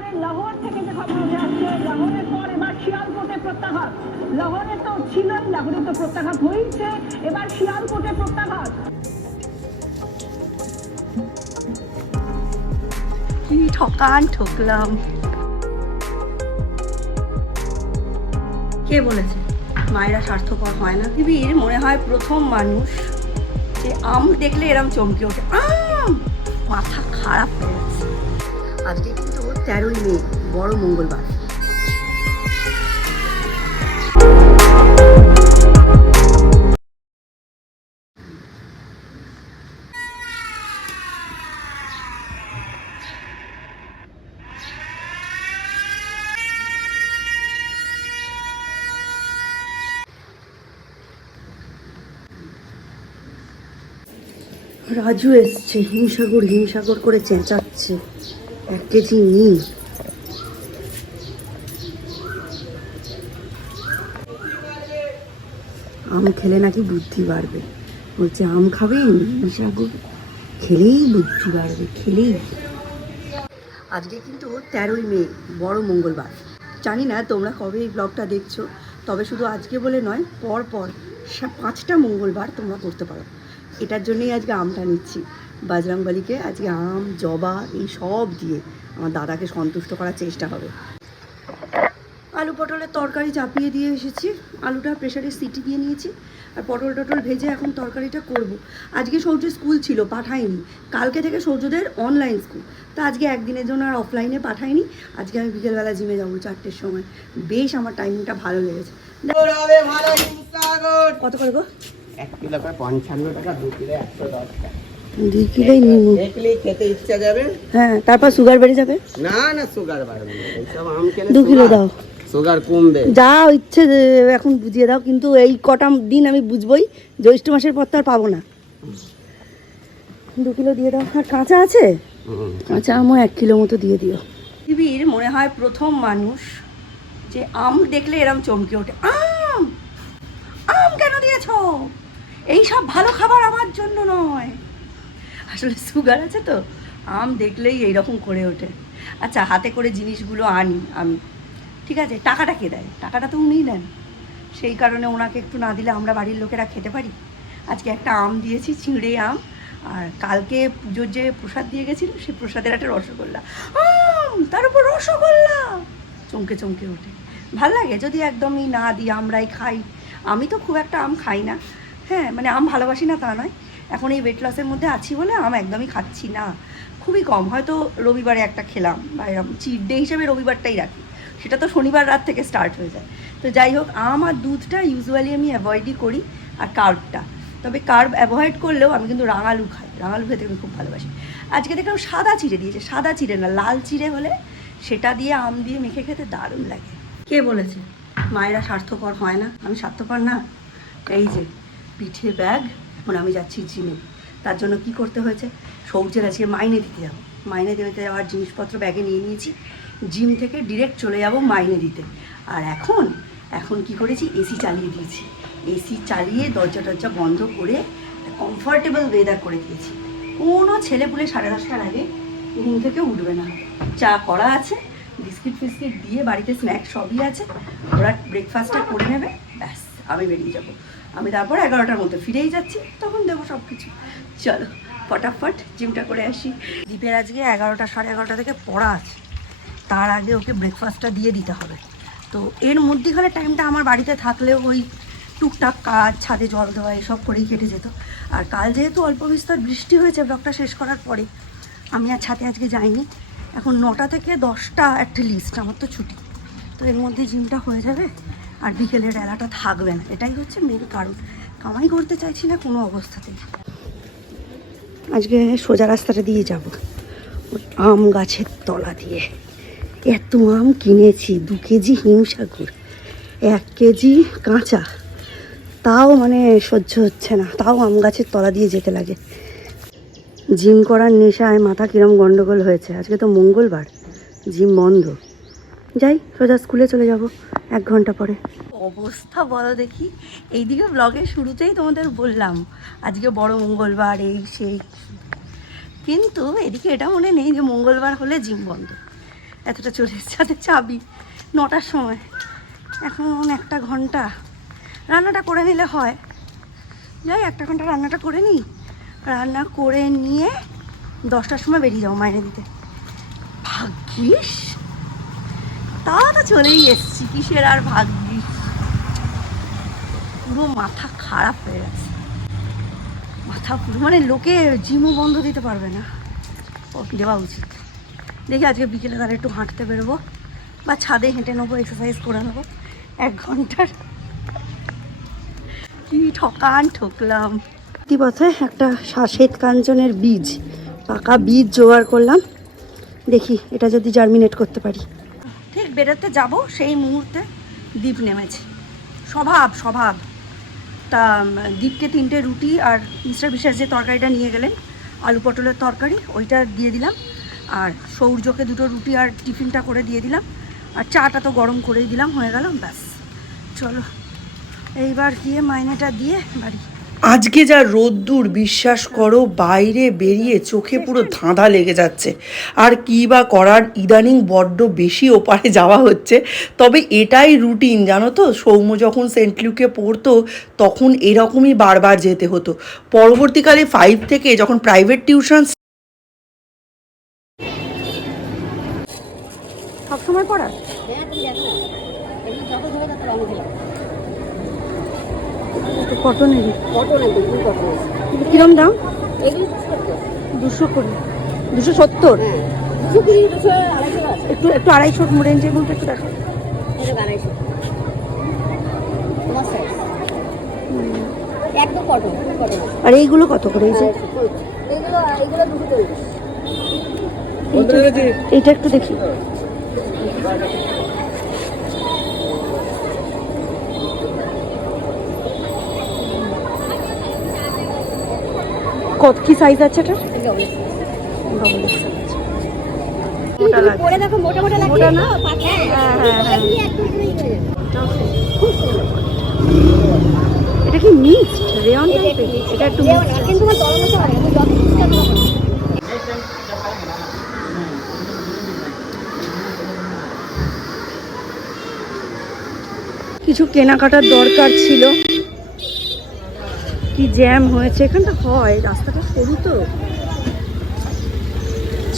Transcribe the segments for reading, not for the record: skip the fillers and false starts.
এবারে লাহোর থেকে যে খবর উঠে আসছে, লাহোরের পর এবার শিয়ালকোটে প্রত্যাঘাত। লাহোরে তো ছিলই, লাহোরে তো প্রত্যাঘাত হয়েছে, এবার শিয়ালকোটে প্রত্যাঘাত। কি ঠকান ঠকলাম। কে বলেছে মায়েরা স্বার্থপর হয় না? পৃথিবীর মনে হয় প্রথম মানুষ যে আম দেখলে এরম চমকে ওঠে। আম! মাথা খারাপ হয়ে যাচ্ছে। আজকে কিন্তু 13ই মে, বড় মঙ্গলবার। রাজু এসছে, হিমসাগর হিমসাগর করে চেঁচাচ্ছে। 1 কেজি নিই। আম খেলে নাকি বুদ্ধি বাড়বে। বলছে আম খাবে, হিমসাগর খেলেই বুদ্ধি বাড়বে, খেলেই। আজকে কিন্তু 13ই মে, বড় মঙ্গলবার। জানি না তোমরা কবে এই ব্লগটা দেখছো, তবে শুধু আজকে বলে নয়, পর পর 5টা মঙ্গলবার তোমরা করতে পারো। এটার জন্যই আজকে আমটা নিচ্ছি। বজরংবলীকে আজকে আম, জবা এই সব দিয়ে আমার দাদাকে সন্তুষ্ট করার চেষ্টা হবে। আলু পটলের তরকারি চাপিয়ে দিয়ে এসেছি। আলুটা প্রেশারে সিটি দিয়ে নিয়েছি, আর পটল টটল ভেজে এখন তরকারিটা করব। আজকে সৌর্যের স্কুল ছিল, পাঠাইনি। কালকে থেকে সৌর্যদের অনলাইন স্কুল, তা আজকে একদিনের জন্য আর অফলাইনে পাঠাইনি। আজকে আমি বিকেলবেলা জিমে যাবো 4টের সময়। বেশ আমার টাইমিংটা ভালো লেগেছে। কত করে গো? 1 কিলো করে 55 টাকা, 2 কিলো 110 টাকা। 2 কিলোই নিব। দেখলেই খেতে ইচ্ছা যাবে। হ্যাঁ, তারপর সুগার বেড়ে যাবে। না না, সুগার বাড়বে না। এইসব আম খেলে 2 কিলো দাও। সুগার কমবে। যা ইচ্ছে এখন বুঝিয়ে দাও, কিন্তু এই কটা দিন আমি বুঝবই, জ্যৈষ্ঠ মাসের পর তো আর পাবো না। 2 কিলো দিয়ে দাও। আর কাঁচা আছে? কাঁচা আমও 1 কিলো মতো দিয়ে দিও। পৃথিবীর মনে হয় প্রথম মানুষ যে আম দেখলে এরম চমকে ওঠে। আম! আম কেন দিয়েছো? এই সব ভালো খাবার আমার জন্য নয়। আসলে সুগার আছে তো, আম দেখলেই এইরকম করে ওঠে। আচ্ছা, হাতে করে জিনিসগুলো আনি আমি, ঠিক আছে, টাকাটা কে দেয়? টাকাটা তো উনিই দেন। সেই কারণে ওনাকে একটু না দিলে আমরা বাড়ির লোকেরা খেতে পারি? আজকে একটা আম দিয়েছি, চিঁড়ে আম। আর কালকে পুজোর যে প্রসাদ দিয়ে গেছিল, সেই প্রসাদের একটা রসগোল্লা। আম, তার উপর রসগোল্লা! চমকে চমকে ওঠে। ভাল লাগে যদি একদমই না দিই, আমরাই খাই। আমি তো খুব একটা আম খাই না। হ্যাঁ, মানে আম ভালোবাসি না তা নয়, এখন এই ওয়েট লসের মধ্যে আছি বলে আম একদমই খাচ্ছি না, খুবই কম। হয়তো রবিবারে একটা খেলাম, বা এরকম চিট ডে হিসেবে রবিবারটাই রাখি, সেটা তো শনিবার রাত থেকে স্টার্ট হয়ে যায়। তো যাই হোক, আম আর দুধটা ইউজুয়ালি আমি অ্যাভয়েডই করি, আর কার্বটা। তবে কার্ব অ্যাভয়েড করলেও আমি কিন্তু রাঙালু খাই, রাঙালু খেতে আমি খুব ভালোবাসি। আজকে দেখলাম সাদা চিড়ে দিয়েছে, সাদা চিড়ে না, লাল চিড়ে হলে সেটা দিয়ে আম দিয়ে মেখে খেতে দারুণ লাগে। কে বলেছে মায়েরা স্বার্থপর হয় না? আমি স্বার্থপর না। এই যে পিঠে ব্যাগ, এখন আমি যাচ্ছি জিমে। তার জন্য কি করতে হয়েছে, সৌর্যের আজকে মাইনে দিতে যাবো। মাইনে দিতে যাওয়ার জিনিসপত্র ব্যাগে নিয়ে নিয়েছি। জিম থেকে ডিরেক্ট চলে যাব মাইনে দিতে। আর এখন কি করেছি, এসি চালিয়ে দিয়েছি। এসি চালিয়ে দরজা টরজা বন্ধ করে কমফর্টেবল ওয়েদার করে দিয়েছি। কোনো ছেলেপুলে 10:30টার আগে ঘুম থেকে উঠবে না। চা করা আছে, বিস্কিট ফিস্কিট দিয়ে বাড়িতে স্ন্যাক্স সবই আছে, ওরা ব্রেকফাস্টটা করে নেবে, ব্যাস আমি বেরিয়ে যাব। আমি তারপর 11টার মধ্যে ফিরেই যাচ্ছি, তখন দেবো সব কিছু। চলো ফটাফট জিমটা করে আসি। দীপের আজকে 11টা 11:30 থেকে পড়া আছে, তার আগে ওকে ব্রেকফাস্টটা দিয়ে দিতে হবে। তো এর মধ্যেখানে টাইমটা আমার বাড়িতে থাকলেও ওই টুকটাক কাজ, ছাদে জল দেওয়া এসব করেই কেটে যেত। আর কাল যেহেতু অল্প বিস্তর বৃষ্টি হয়েছে ব্লগটা শেষ করার পরে, আমি আর ছাদে আজকে যাইনি। এখন 9টা থেকে 10টা অ্যাটলিস্ট আমার তো ছুটি, তো এর মধ্যে জিমটা হয়ে যাবে আর বিকেলের বেলাটা থাকবে না। এটাই হচ্ছে মেন কারণ, কামাই করতে চাইছি না কোনো অবস্থাতেই। আজকে সোজা রাস্তাটা দিয়ে যাব, ওই আম গাছের তলা দিয়ে। এত আম কিনেছি, 2 কেজি হিমসাগর, 1 কেজি কাঁচা, তাও মানে সহ্য হচ্ছে না, তাও আম গাছের তলা দিয়ে যেতে লাগে। জিম করার নেশায় মাথা কিরম গন্ডগোল হয়েছে। আজকে তো মঙ্গলবার, জিম বন্ধ। যাই, সোজা স্কুলে চলে যাব 1 ঘন্টা পরে। অবস্থা বলো দেখি। এইদিকে ব্লগের শুরুতেই তোমাদের বললাম আজকে বড় মঙ্গলবার, এই সেই, কিন্তু এদিকে এটা মনে নেই যে মঙ্গলবার হলে জিম বন্ধ। এতটা চলে এসেছে হাতে চাবি 9টার সময়, এখন 1 ঘন্টা। রান্নাটা করে নিলে হয়, যাই 1 ঘন্টা রান্নাটা করে নিই, রান্না করে নিয়ে 10টার সময় বেরিয়ে যাবো মাইনে দিতে। ভাগ্যিস তা তো চলেই এসছি, কিসের আর ভাগ্যিস, পুরো মাথা খারাপ হয়ে গেছে, মাথা পুরো মানে লোকে জিমও বন্ধ দিতে পারবে না, ও দেওয়া উচিত। দেখি আজকে বিকেলে তারা একটু হাঁটতে বেরোবো বা ছাদে হেঁটে নেবো, এক্সারসাইজ করে নেবো 1 ঘন্টার। কি ঠকান ঠকলাম। পথে একটা শ্বেত কাঞ্চনের বীজ, পাকা বীজ জোগাড় করলাম, দেখি এটা যদি জার্মিনেট করতে পারি। ঠিক বেরোতে যাব সেই মুহূর্তে দীপ নেমেছে, স্বভাব। তা দীপকে 3টে রুটি আর মিস্টার বিশ্বাস যে তরকারিটা নিয়ে গেলেন আলু পটলের তরকারি, ওইটা দিয়ে দিলাম, আর সৌর্যকে 2টো রুটি আর টিফিনটা করে দিয়ে দিলাম, আর চাটা তো গরম করেই দিলাম, হয়ে গেল, ব্যাস। চলো এইবার গিয়ে মাইনেটা দিয়ে বাড়ি। আজকে যা রোদ্দুর, বিশ্বাস করো বাইরে বেরিয়ে চোখে পুরো ধাঁধা লেগে যাচ্ছে। আর কী বা করার, ইদানিং বড্ড বেশি ওপারে যাওয়া হচ্ছে। তবে এটাই রুটিন, জানো তো, সৌম্য যখন সেন্ট লুকে পড়তো তখন এরকমই বারবার যেতে হতো। পরবর্তীকালে 5 থেকে যখন প্রাইভেট টিউশন সবসময় পড়া কটনেরই, কিরম দাম? 200 করে, 270, একটু 250 রেঞ্জের মধ্যে একটু দেখো। আর এইগুলো কত করে? এই যে এইটা একটু দেখি। কত কি সাইজ আছে এটা? এটা কি মিক্সড রেয়ন টাইপের? এটা একটু কিন্তু কিছু কেনাকাটার দরকার ছিল, কি জ্যাম হয়েছে এখানটা, হয় রাস্তাটা সরু তো।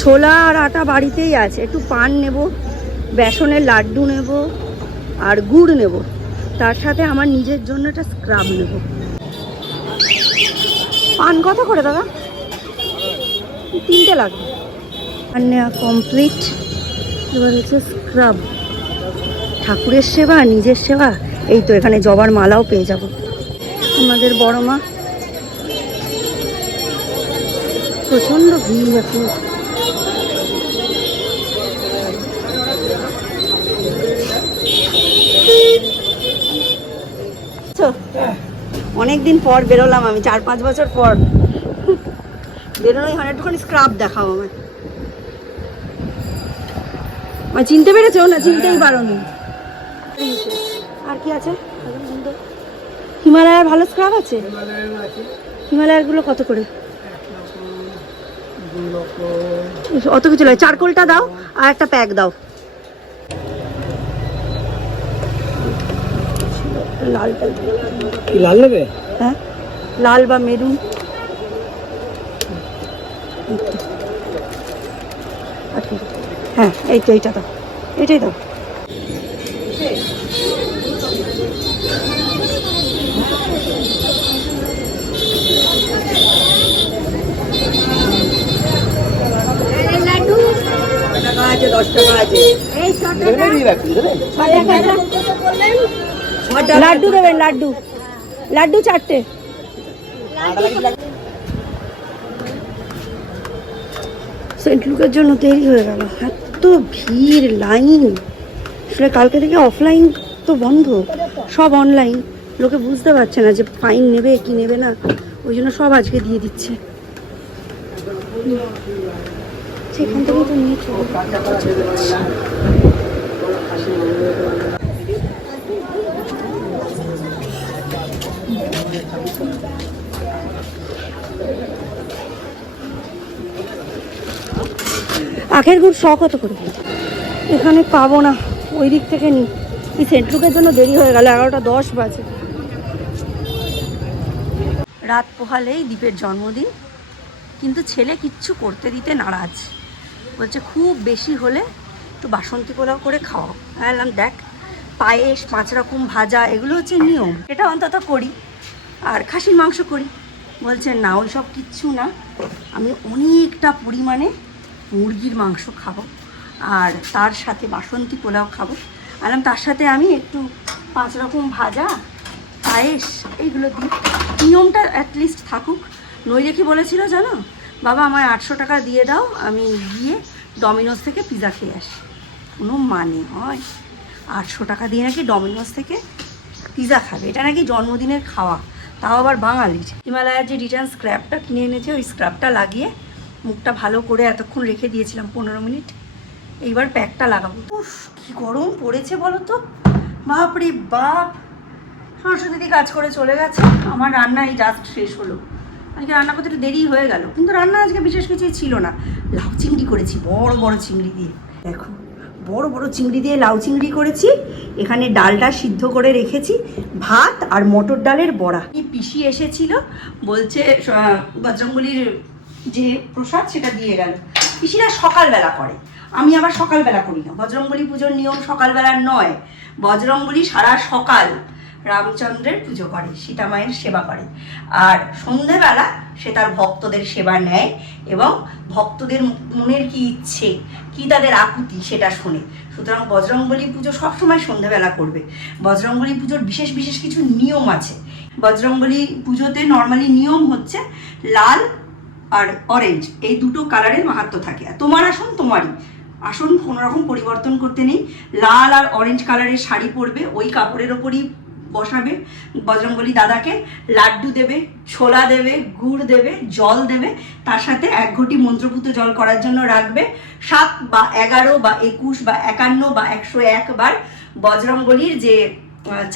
ছোলা আর আটা বাড়িতেই আছে, একটু পান নেব, বেসনের লাড্ডু নেব আর গুড় নেব, তার সাথে আমার নিজের জন্য একটা স্ক্রাব নেব। পান কত করে দাদা? 3টে লাগবে। পান নেওয়া কমপ্লিট, এবার হচ্ছে স্ক্রাব। ঠাকুরের সেবা, নিজের সেবা, এই তো এখানে জবার মালাও পেয়ে যাব। আমাদের বড় মা, প্রচন্ড ভিড় এখন। অনেকদিন পর বেরোলাম আমি, 4-5 বছর পর বেরোনোই হয়। একটুখানি স্ক্রাব দেখাও আমায়। চিনতে পেরেছো না? চিনতেই পারোনি। আর কি আছে? হিমালয়ের ভালো স্ক্রাব আছে? হিমালয়ের গুলো কত করে? অত কিছু নয়, চারকোলটা দাও আর একটা প্যাক দাও। লাল নেবে? হ্যাঁ, লাল বা মেরুন। হ্যাঁ, এই তো এইটা দাও, এটাই দাও। আছে 10 টাকা আছে। লাড্ডু দেবেন, লাড্ডু 4টে। সেন্ট লুকের জন্য দেরি হয়ে গেল, এত ভিড়, লাইন। আসলে কালকে থেকে অফলাইন তো বন্ধ, সব অনলাইন। লোকে বুঝতে পারছে না যে ফাইন নেবে কি নেবে না, ওই জন্য সব আজকে দিয়ে দিচ্ছে। সেখান থেকে তো নিয়ে চলে। আখের গুড় 100 কত করে? এখানে পাবো না, ওই দিক থেকে নিই। এই সেন্ট্রুকের জন্য দেরি হয়ে গেল, 11:10 বাজে। রাত পোহালেই দীপের জন্মদিন, কিন্তু ছেলে কিচ্ছু করতে দিতে নারাজ, বলছে খুব বেশি হলে একটু বাসন্তী পোলাও করে খাওয়াও। বললাম দেখ, পায়েস, 5 রকম ভাজা, এগুলো হচ্ছে নিয়ম, এটা অন্তত করি, আর খাসির মাংস করি। বলছে না, ওই সব কিচ্ছু না, আমি অনেকটা পরিমাণে মুরগির মাংস খাবো আর তার সাথে বাসন্তী পোলাও খাবো। বললাম তার সাথে আমি একটু 5 রকম ভাজা, পায়েস, এইগুলো দিই, নিয়মটা অ্যাটলিস্ট থাকুক। নইলে কি বলেছিল জানো, বাবা আমায় 800 টাকা দিয়ে দাও, আমি গিয়ে ডমিনোস থেকে পিৎজা খেয়ে আসি। কোনো মানে হয়? 800 টাকা দিয়ে নাকি ডমিনোস থেকে পিৎজা খাবে? এটা নাকি জন্মদিনের খাওয়া, তাও আবার বাঙালির। হিমালয়ার যে রিটার্ন স্ক্র্যাপটা কিনে এনেছে, ওই স্ক্র্যাপটা লাগিয়ে মুখটা ভালো করে এতক্ষণ রেখে দিয়েছিলাম 15 মিনিট। এইবার প্যাকটা লাগাবো। উফ, কি গরম পড়েছে বলো তো, বাপরে বাপ। সরস্বতী দিদি কাজ করে চলে গেছে, আমার রান্না এই জাস্ট শেষ হলো। আজকে রান্না করতে একটু দেরি হয়ে গেল, কিন্তু রান্না আজকে বিশেষ কিছুই ছিল না। লাউ চিংড়ি করেছি, বড় বড় চিংড়ি দিয়ে, দেখো বড় বড় চিংড়ি দিয়ে লাউ চিংড়ি করেছি। এখানে ডালটা সিদ্ধ করে রেখেছি, ভাত আর মটর ডালের বড়া। পিসি এসেছিল, বলছে বজরঙ্গলির যে প্রসাদ সেটা দিয়ে গেল। পিসিরা সকালবেলা করে, আমি আবার সকালবেলা করি না। বজরঙ্গলি পুজোর নিয়ম সকালবেলার নয়, বজরঙ্গলি সারা সকাল রামচন্দ্রের পুজো করে, সীতা মায়ের সেবা করে, আর সন্ধেবেলা সে তার ভক্তদের সেবা নেয় এবং ভক্তদের মনের কি ইচ্ছে, কি তাদের আকুতি সেটা শোনে। সুতরাং বজরঙ্গলি পুজো সবসময় সন্ধেবেলা করবে। বজরঙ্গলি পুজোর বিশেষ বিশেষ কিছু নিয়ম আছে। বজরঙ্গলি পুজোতে নর্মালি নিয়ম হচ্ছে লাল আর অরেঞ্জ, এই দুটো কালারের মাহাত্ম্য থাকে। তোমার আসন তোমারই আসন, কোনো রকম পরিবর্তন করতে নেই। লাল আর অরেঞ্জ কালারের শাড়ি পরবে, ওই কাপড়ের ওপরই বসাবে। বজরঙ্গলি দাদাকে লাড্ডু দেবে, ছোলা দেবে, গুড় দেবে, জল দেবে, তার সাথে 1 ঘটি মন্ত্রপুত জল করার জন্য রাখবে। 7 বা 11 বা 21 বা 51 বা 101 বার বজরঙ্গলির যে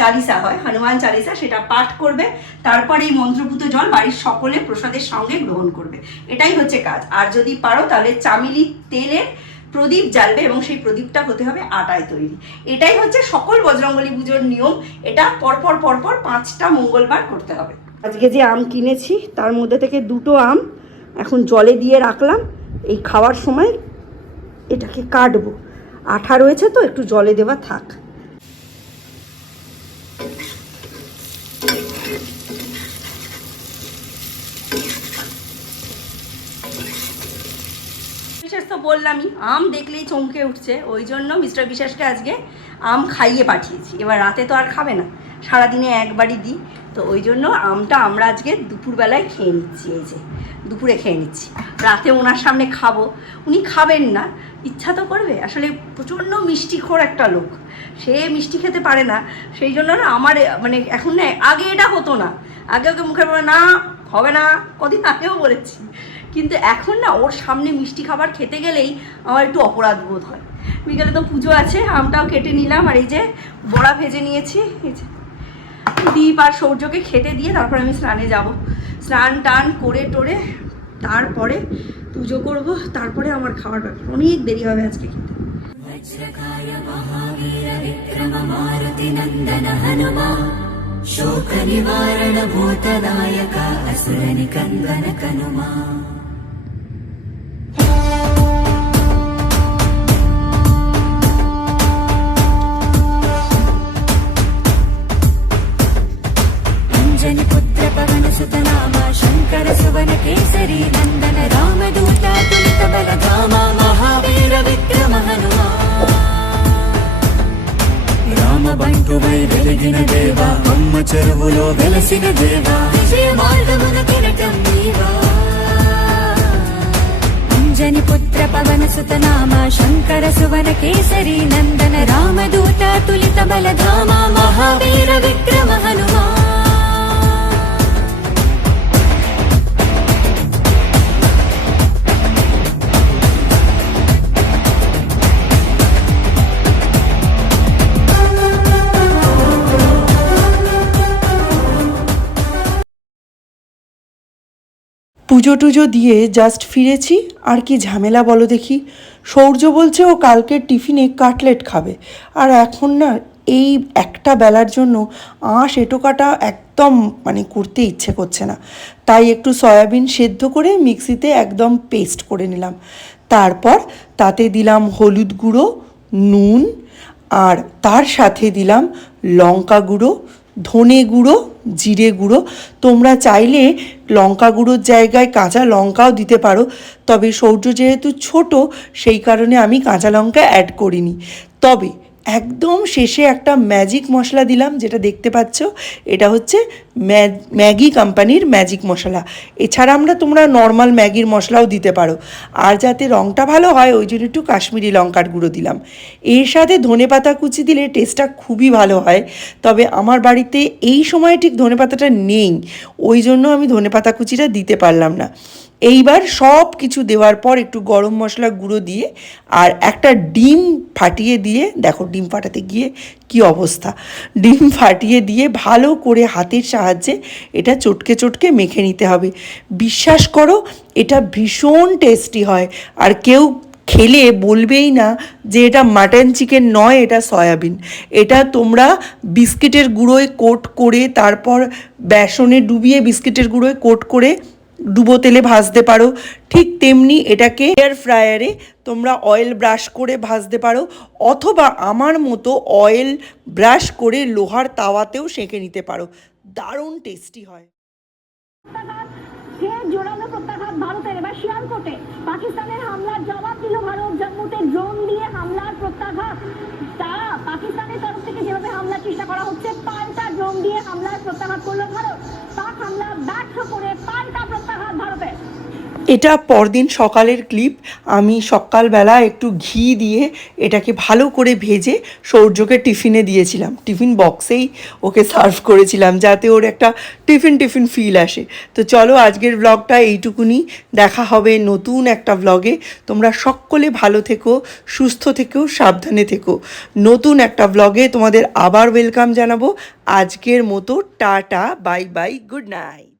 চালিসা হয়, হনুমান চালিসা, সেটা পাঠ করবে। তারপর এই মন্ত্রপুত জল বাড়ির সকলে প্রসাদের সঙ্গে গ্রহণ করবে। এটাই হচ্ছে কাজ। আর যদি পারো তাহলে চামিলি তেলের প্রদীপ জ্বালবে, এবং সেই প্রদীপটা হতে হবে আটায় তৈরি। এটাই হচ্ছে সকল বজরঙ্গলি পুজোর নিয়ম। এটা পরপর 5টা মঙ্গলবার করতে হবে। আজকে যে আম কিনেছি তার মধ্যে থেকে 2টো আম এখন জলে দিয়ে রাখলাম, এই খাওয়ার সময় এটাকে কাটবো। আঠা রয়েছে তো, একটু জলে দেওয়া থাক। বিশেষ তো বললামই, আম দেখলেই চমকে উঠছে, ওই জন্য মিস্টার বিশ্বাসকে আজকে আম খাইয়ে পাঠিয়েছি। এবার রাতে তো আর খাবে না, সারাদিনে একবারই দিই, তো ওই জন্য আমটা আমরা আজকে দুপুরবেলায় খেয়ে নিচ্ছি। এই যে দুপুরে খেয়ে নিচ্ছি, রাতে ওনার সামনে খাবো। উনি খাবেন না, ইচ্ছা তো করবে, আসলে প্রচণ্ড মিষ্টিখোর একটা লোক, সে মিষ্টি খেতে পারে না। সেই জন্য না আমার মানে এখন না, আগে এটা হতো না, আগে ওকে মুখে বলে না হবে না, কদিন আগেও বলেছি, কিন্তু এখন না ওর সামনে মিষ্টি খাবার খেতে গেলেই আমার একটু অপরাধ বোধ হয়। বিকেলে তো পুজো আছে, আমটাও কেটে নিলাম, আর এই যে বড়া ভেজে নিয়েছি। এই যে দীপ আর সৌর্যকে খেতে দিয়ে তারপরে আমি স্নানে যাব। স্নান টান করে টোরে তারপরে পুজো করব, তারপরে আমার খাওয়ার ব্যাপার, অনেক দেরি হবে আজকে খেতে। वज्रकाय महावीर विक्रम मारुति नंदन हनुमान शोक निवारण भूतनायका असुर निकंदन कनुमा। अंजनी पुत्र पवन सुत नामा शंकर सुवन केसरी नंदन रामदूत तुलित बल धामा महावीर विक्रम हनुमान। రామబంటువై వెలిగిన దేవా అమ్మ చెరువులో వెలసిన దేవా విజయ మార్గమున కిరటం నీవా। అంజని పుత్ర పవన సుత నామ శంకర సువన కేసరి నందన రామదూత తులిత బల ధామ మహావీర విక్రమ హనుమాన్। পুজো টুজো দিয়ে জাস্ট ফিরেছি, আর কি ঝামেলা বলো দেখি। সৌর্য বলছে ও কালকের টিফিনে কাটলেট খাবে, আর এখন না এই একটা বেলার জন্য আঁশ এঁটো কাটা একদম মানে করতে ইচ্ছে করছে না। তাই একটু সয়াবিন সেদ্ধ করে মিক্সিতে একদম পেস্ট করে নিলাম। তারপর তাতে দিলাম হলুদ গুঁড়ো, নুন, আর তার সাথে দিলাম লঙ্কা গুঁড়ো, ধনে গুঁড়ো, জিরে গুঁড়ো। তোমরা চাইলে লঙ্কা গুঁড়োর জায়গায় কাঁচা লঙ্কাও দিতে পারো, তবে সৌর্য যেহেতু ছোট সেই কারণে আমি কাঁচা লঙ্কা অ্যাড করিনি। তবে একদম শেষে একটা ম্যাজিক মশলা দিলাম, যেটা দেখতে পাচ্ছ, এটা হচ্ছে ম্যাগি কোম্পানির ম্যাজিক মশলা। এছাড়া তোমরা নর্মাল ম্যাগির মশলাও দিতে পারো। আর যাতে রঙটা ভালো হয় ওই জন্য একটু কাশ্মীরি লঙ্কার গুঁড়ো দিলাম। এর সাথে ধনেপাতা কুচি দিলে টেস্টটা খুবই ভালো হয়, তবে আমার বাড়িতে এই সময় ঠিক ধনেপাতাটা নেই, ওই জন্য আমি ধনেপাতা কুচিটা দিতে পারলাম না। এইবার সব কিছু দেওয়ার পর একটু গরম মশলা গুঁড়ো দিয়ে আর একটা ডিম ফাটিয়ে দিয়ে, দেখো ডিম ফাটাতে গিয়ে কি অবস্থা, ডিম ফাটিয়ে দিয়ে ভালো করে হাতের সাহায্যে এটা চটকে চটকে মেখে নিতে হবে। বিশ্বাস করো এটা ভীষণ টেস্টি হয়, আর কেউ খেলে বলবেই না যে এটা মাটন চিকেন নয়, এটা সয়াবিন। এটা তোমরা বিস্কিটের গুঁড়োয় কোট করে, তারপর বেসনে ডুবিয়ে বিস্কিটের গুঁড়োয় কোট করে ডুবো তেলে ভাজতে পারো। ঠিক তেমনি এটাকে এয়ার ফ্রায়ারে তোমরা অয়েল ব্রাশ করে ভাজতে পারো, অথবা আমার মতো অয়েল ব্রাশ করে লোহার তাওয়াতেও সেঁকে নিতে পারো। দারুণ টেস্টি হয়। ফের জোরালো প্রত্যাঘাত ভারতের। এবার শিয়ালকোটে পাকিস্তানের হামলার জবাব দিল ভারত। জম্মুতে ড্রোন দিয়ে হামলার প্রত্যাঘাত। তারা পাকিস্তানের তরফ থেকে যেভাবে হামলার চেষ্টা করা হচ্ছে, পাল্টা ড্রোন দিয়ে হামলার প্রত্যাঘাত করল ভারত। পাক হামলা ব্যর্থ করে পাল্টা প্রত্যাঘাত ভারতের। এটা পরদিন সকালের ক্লিপ। আমি সকালবেলা একটু ঘি দিয়ে এটাকে ভালো করে ভেজে সৌর্যকে টিফিনে দিয়েছিলাম, টিফিন বক্সেই ওকে সার্ভ করেছিলাম, যাতে ওর একটা টিফিন ফিল আসে। তো চলো আজকের ব্লগটা এইটুকুনি, দেখা হবে নতুন একটা ব্লগে। তোমরা সকলে ভালো থেকো, সুস্থ থেকো, সাবধানে থেকো। নতুন একটা ব্লগে তোমাদের আবার ওয়েলকাম জানাবো। আজকের মতো tata, bye bye, good night.